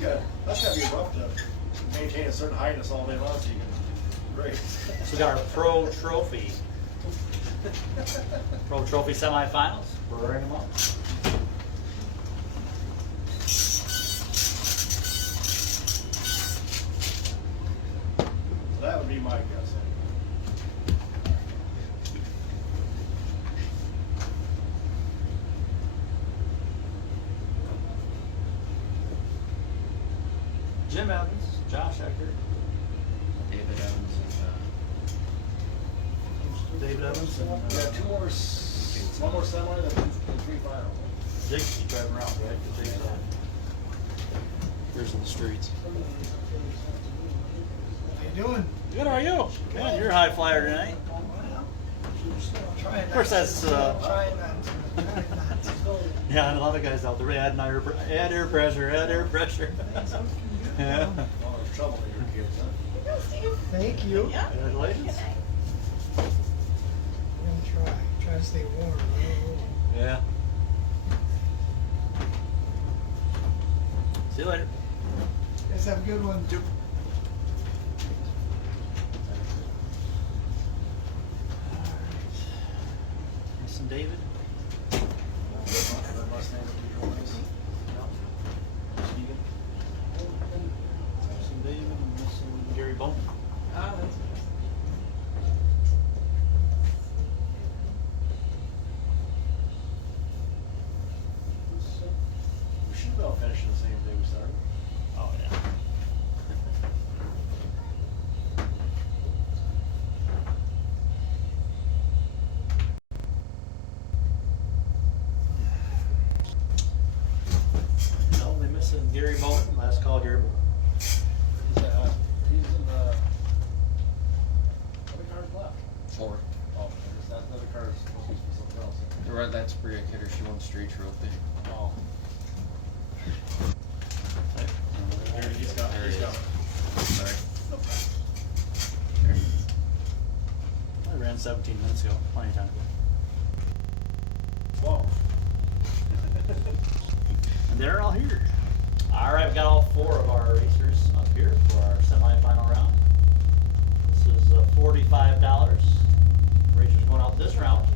Yeah, that's gotta be rough to maintain a certain heightness all day long so you can race. So we got our Pro Trophy. Pro Trophy semifinals. We're wearing them up. So that would be my guess. Jim Evans, Josh Eckert, David Evans David Evans, and Yeah, one more semi and 3 final. Jake's driving around, right? 'Cause Jake's Here's in the streets. How you doing? Good, how are you? Man, you're a high flyer tonight. Trying Of course, that's Trying not to. Trying not to. yeah, and a lot of guys out there add air pressure, add air pressure. Yeah. Oh, there's trouble with your kids, huh? Thank you. Congratulations. I'm gonna try to stay warm. Yeah. See you later. Guys have a good one. Listen, David. That Mustang would be your race. Keegan. Listen, David, and listen, Gary Bowman. We should be all finishing the same day we started. Oh, yeah. No, they missing Gary Bowman. Last call, Gary Bowman. He's in the. How many cars left? 4. Oh, that another car is supposed to be for something else. The red, that's Bria Kidder. She won the street trophy. Oh. There, he's got There it. he He's got is. it. Sorry. I ran 17 minutes ago. Plenty of time. Whoa. And they're all here. All right, we've got all 4 of our racers up here for our semifinal round. This is $45. Racers going out this round.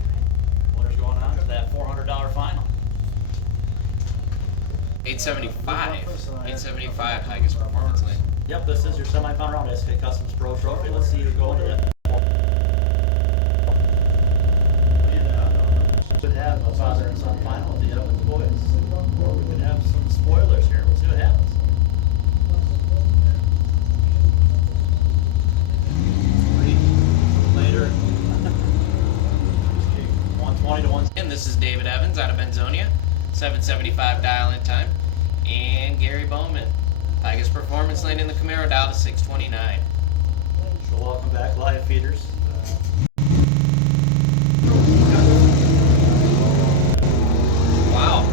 Winners going on to that $400 final. 875. 875 highest performance lane. Yep, this is your semifinal round, SK Customs Pro Trophy. Let's see who go to that. Should have a father and son final with the Evans boys. Or we could have some spoilers here. We'll see what happens. Later. 120 to 1. And this is David Evans out of Benzonia. 775 dial-in time. And Gary Bowman. Highest performance lane in the Camaro, dial to 629. So welcome back, live feeders. Wow.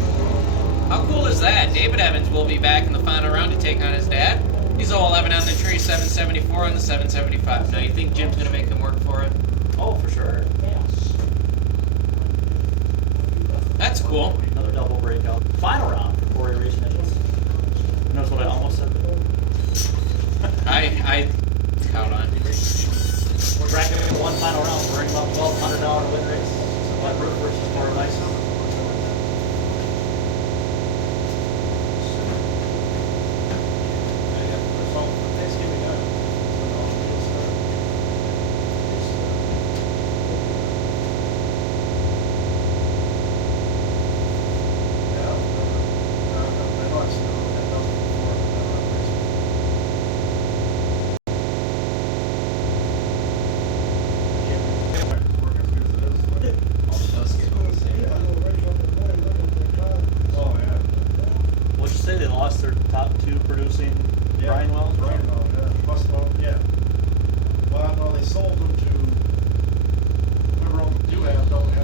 How cool is that? David Evans will be back in the final round to take on his dad. He's 011 on the tree, 774 on the 775. Now, you think Jim's going to make him work for it? Oh, for sure. That's cool. Another double breakout. Final round for Khoury Race Midgets. Notice what I almost said? I count on. Bracket one final round, we're about $1,200 win race. Wet Roof versus Khoury License. Thanksgiving night. When all the meals start. Yeah, I know I've seen all that done before, but never on race. I can't make it work as good as it is. All the dust get on the same. Yeah, I know, right up the point, look at their car. Oh, yeah. What'd you say, they lost their top 2 producing Brian Wells? Brian Wells, yeah. Must, well, yeah. Well, no, they sold them to, whoever owns, do have, don't have